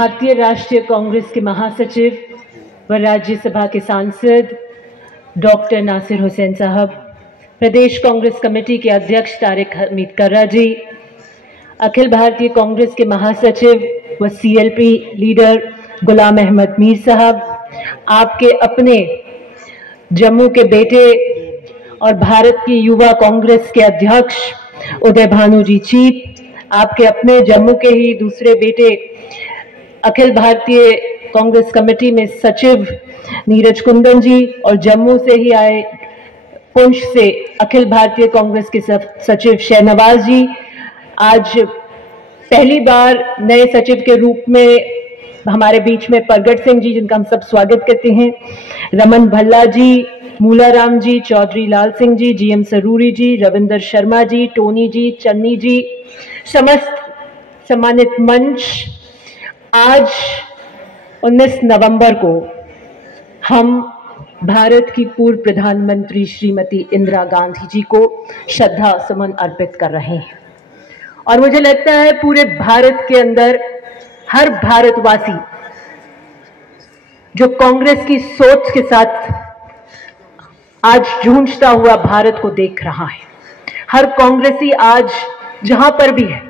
भारतीय राष्ट्रीय कांग्रेस के महासचिव व राज्यसभा के सांसद डॉक्टर नासिर हुसैन साहब, प्रदेश कांग्रेस कमेटी के अध्यक्ष तारिक हमीद कर्रा जी, अखिल भारतीय कांग्रेस के महासचिव व सीएलपी लीडर गुलाम अहमद मीर साहब, आपके अपने जम्मू के बेटे और भारत की युवा कांग्रेस के अध्यक्ष उदय भानु जी चीप, आपके अपने जम्मू के ही दूसरे बेटे अखिल भारतीय कांग्रेस कमेटी में सचिव नीरज कुंदन जी, और जम्मू से ही आए पुंछ से अखिल भारतीय कांग्रेस के सचिव शहनवाज जी। आज पहली बार नए सचिव के रूप में हमारे बीच में प्रगट सिंह जी, जिनका हम सब स्वागत करते हैं, रमन भल्ला जी, मूलाराम जी, चौधरी लाल सिंह जी, जीएम सरूरी जी, रविंदर शर्मा जी, टोनी जी, चन्नी जी, समस्त सम्मानित मंच। आज 19 नवंबर को हम भारत की पूर्व प्रधानमंत्री श्रीमती इंदिरा गांधी जी को श्रद्धा सुमन अर्पित कर रहे हैं, और मुझे लगता है पूरे भारत के अंदर हर भारतवासी जो कांग्रेस की सोच के साथ आज जूझता हुआ भारत को देख रहा है, हर कांग्रेसी आज जहां पर भी है,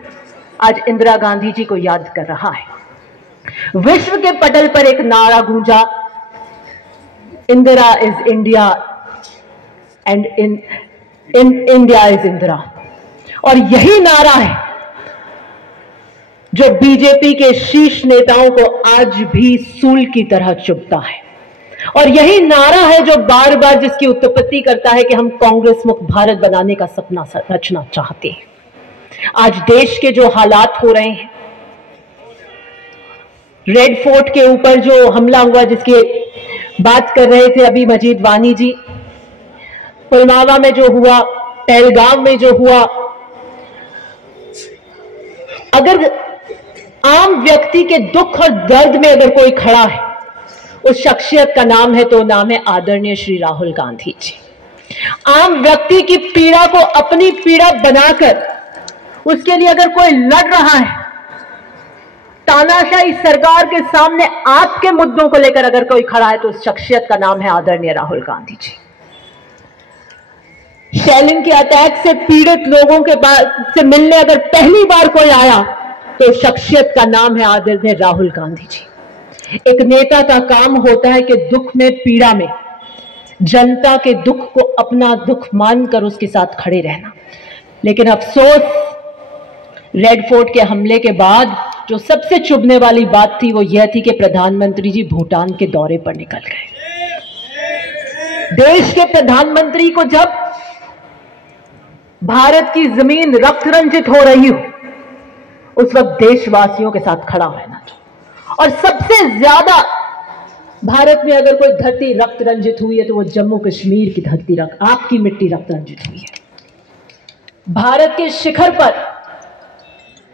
आज इंदिरा गांधी जी को याद कर रहा है। विश्व के पटल पर एक नारा गूंजा, Indira is India and India is Indira, और यही नारा है जो बीजेपी के शीर्ष नेताओं को आज भी सूल की तरह चुभता है, और यही नारा है जो बार बार जिसकी उत्पत्ति करता है कि हम कांग्रेस मुक्त भारत बनाने का सपना रचना चाहते हैं। आज देश के जो हालात हो रहे हैं, रेड फोर्ट के ऊपर जो हमला हुआ जिसकी बात कर रहे थे अभी मजीद वानी जी, पुलवामा में जो हुआ, पहलगाम में जो हुआ, अगर आम व्यक्ति के दुख और दर्द में अगर कोई खड़ा है, उस शख्सियत का नाम है तो नाम है आदरणीय श्री राहुल गांधी जी। आम व्यक्ति की पीड़ा को अपनी पीड़ा बनाकर उसके लिए अगर कोई लड़ रहा है, तानाशाही सरकार के सामने आपके मुद्दों को लेकर अगर कोई खड़ा है, तो उस शख्सियत का नाम है आदरणीय राहुल गांधी जी। शेलिंग के अटैक से पीड़ित लोगों के से मिलने अगर पहली बार कोई आया, तो शख्सियत का नाम है आदरणीय राहुल गांधी जी। एक नेता का काम होता है कि दुख में, पीड़ा में जनता के दुख को अपना दुख मानकर उसके साथ खड़े रहना। लेकिन अफसोस, रेड फोर्ट के हमले के बाद जो सबसे चुभने वाली बात थी वो यह थी कि प्रधानमंत्री जी भूटान के दौरे पर निकल गए। देश के प्रधानमंत्री को जब भारत की जमीन रक्त रंजित हो रही हो, उस वक्त देशवासियों के साथ खड़ा रहना चाहिए। और सबसे ज्यादा भारत में अगर कोई धरती रक्त रंजित हुई है तो वो जम्मू कश्मीर की धरती, आपकी मिट्टी रक्त रंजित हुई है। भारत के शिखर पर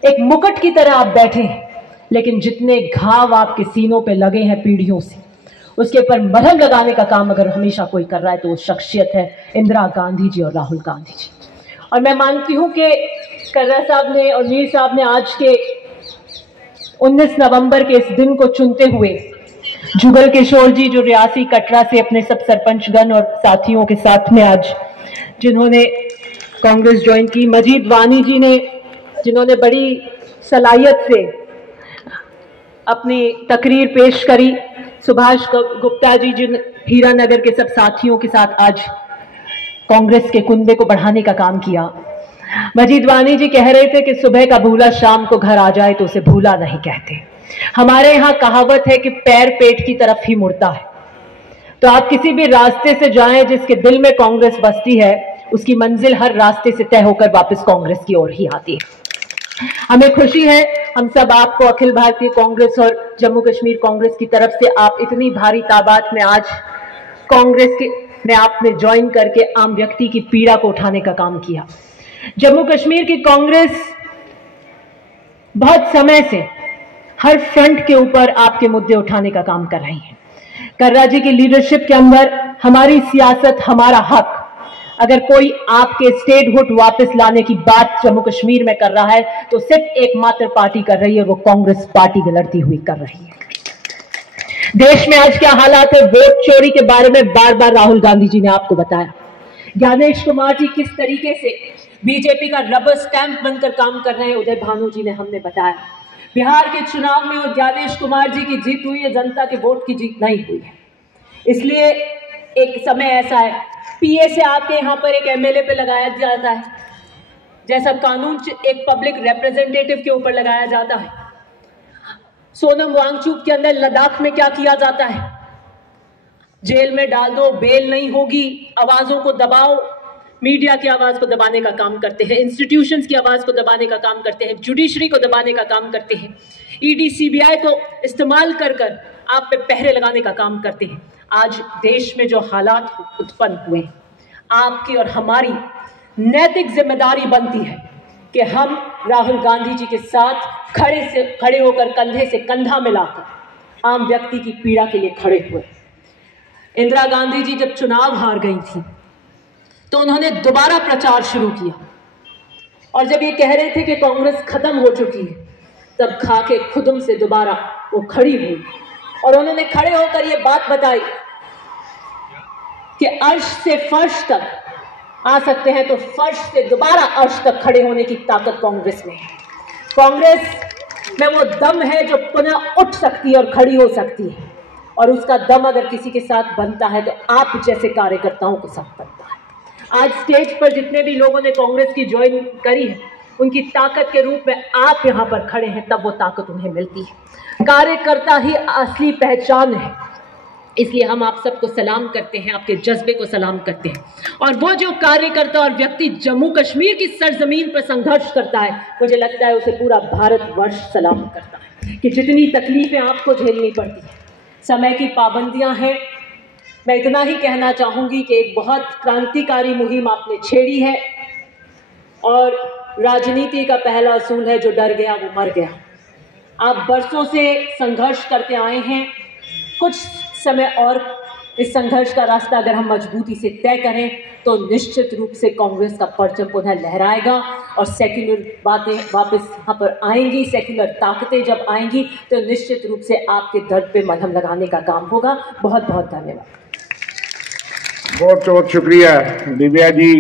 एक मुकुट की तरह आप बैठे हैं, लेकिन जितने घाव आपके सीनों पे लगे हैं पीढ़ियों से, उसके ऊपर मरहम लगाने का काम अगर हमेशा कोई कर रहा है तो वो शख्सियत है इंदिरा गांधी जी और राहुल गांधी जी। और मैं मानती हूं कि कर्रा साहब ने और मीर साहब ने आज के 19 नवंबर के इस दिन को चुनते हुए, जुगल किशोर जी जो रियासी कटरा से अपने सब सरपंचगण और साथियों के साथ में आज जिन्होंने कांग्रेस ज्वाइन की, मजीद वानी जी ने जिन्होंने बड़ी सलाहियत से अपनी तकरीर पेश करी, सुभाष गुप्ता जी जिन हीरानगर के सब साथियों के साथ आज कांग्रेस के कुनबे को बढ़ाने का काम किया। मजीद वानी जी कह रहे थे कि सुबह का भूला शाम को घर आ जाए तो उसे भूला नहीं कहते। हमारे यहाँ कहावत है कि पैर पेट की तरफ ही मुड़ता है। तो आप किसी भी रास्ते से जाएं जिसके दिल में कांग्रेस बसती है, उसकी मंजिल हर रास्ते से तय होकर वापस कांग्रेस की ओर ही आती है। हमें खुशी है, हम सब आपको अखिल भारतीय कांग्रेस और जम्मू कश्मीर कांग्रेस की तरफ से आप इतनी भारी तादाद में आज कांग्रेस में आपने ज्वाइन करके आम व्यक्ति की पीड़ा को उठाने का काम किया। जम्मू कश्मीर की कांग्रेस बहुत समय से हर फ्रंट के ऊपर आपके मुद्दे उठाने का काम कर रही है। कर्रा जी की लीडरशिप के अंदर हमारी सियासत हमारा हक अगर कोई आपके स्टेटहुड वापस लाने की बात जम्मू कश्मीर में कर रहा है तो सिर्फ एकमात्र पार्टी कर रही है, वो कांग्रेस पार्टी लड़ती हुई कर रही है। देश में आज क्या हालात है, वोट चोरी के बारे में बार बार राहुल गांधी जी ने आपको बताया। ज्ञानेश कुमार जी किस तरीके से बीजेपी का रबर स्टैंप बनकर काम कर रहे हैं, उदय भानु जी ने हमने बताया। बिहार के चुनाव में और ज्ञानेश कुमार जी की जीत हुई है, जनता के वोट की जीत नहीं हुई है। इसलिए एक समय ऐसा है, पीए से आपके यहाँ पर एक एमएलए पे लगाया जाता है, जैसा कानून एक पब्लिक रिप्रेजेंटेटिव के ऊपर लगाया जाता है। सोनम वांगचुक के अंदर लद्दाख में क्या किया जाता है, जेल में डाल दो, बेल नहीं होगी, आवाजों को दबाओ, मीडिया की आवाज को दबाने का काम करते हैं, इंस्टीट्यूशंस की आवाज को दबाने का काम करते हैं, जुडिशरी को दबाने का काम करते हैं, ईडी सीबीआई को इस्तेमाल कर कर आप पे पहरे लगाने का काम करते हैं। आज देश में जो हालात उत्पन्न हुए, आपकी और हमारी नैतिक जिम्मेदारी बनती है कि हम राहुल गांधी जी के साथ खड़े होकर कंधे से कंधा मिलाकर आम व्यक्ति की पीड़ा के लिए खड़े हुए। इंदिरा गांधी जी जब चुनाव हार गई थी तो उन्होंने दोबारा प्रचार शुरू किया, और जब ये कह रहे थे कि कांग्रेस खत्म हो चुकी है, तब खाके खुदम से दोबारा वो खड़ी हुई और उन्होंने खड़े होकर ये बात बताई कि अर्श से फर्श तक आ सकते हैं तो फर्श से दोबारा अर्श तक खड़े होने की ताकत कांग्रेस में है। कांग्रेस में वो दम है जो पुनः उठ सकती है और खड़ी हो सकती है, और उसका दम अगर किसी के साथ बनता है तो आप जैसे कार्यकर्ताओं के साथ बनता है। आज स्टेज पर जितने भी लोगों ने कांग्रेस की ज्वाइन करी है, उनकी ताकत के रूप में आप यहां पर खड़े हैं, तब वो ताकत उन्हें मिलती है। कार्यकर्ता ही असली पहचान है, इसलिए हम आप सबको सलाम करते हैं, आपके जज्बे को सलाम करते हैं। और वो जो कार्यकर्ता और व्यक्ति जम्मू कश्मीर की सरजमीन पर संघर्ष करता है, मुझे लगता है उसे पूरा भारतवर्ष सलाम करता है कि जितनी तकलीफें आपको झेलनी पड़ती हैं, समय की पाबंदियां हैं। मैं इतना ही कहना चाहूंगी कि एक बहुत क्रांतिकारी मुहिम आपने छेड़ी है, और राजनीति का पहला असूल है जो डर गया वो मर गया। आप बरसों से संघर्ष करते आए हैं, कुछ समय और इस संघर्ष का रास्ता अगर हम मजबूती से तय करें तो निश्चित रूप से कांग्रेस का परचम पुनः लहराएगा और सेक्युलर बातें वापस यहाँ पर आएंगी, सेक्युलर ताकतें जब आएंगी तो निश्चित रूप से आपके दर्द पे मलहम लगाने का काम होगा। बहुत बहुत धन्यवाद। बहुत बहुत शुक्रिया दिव्या जी।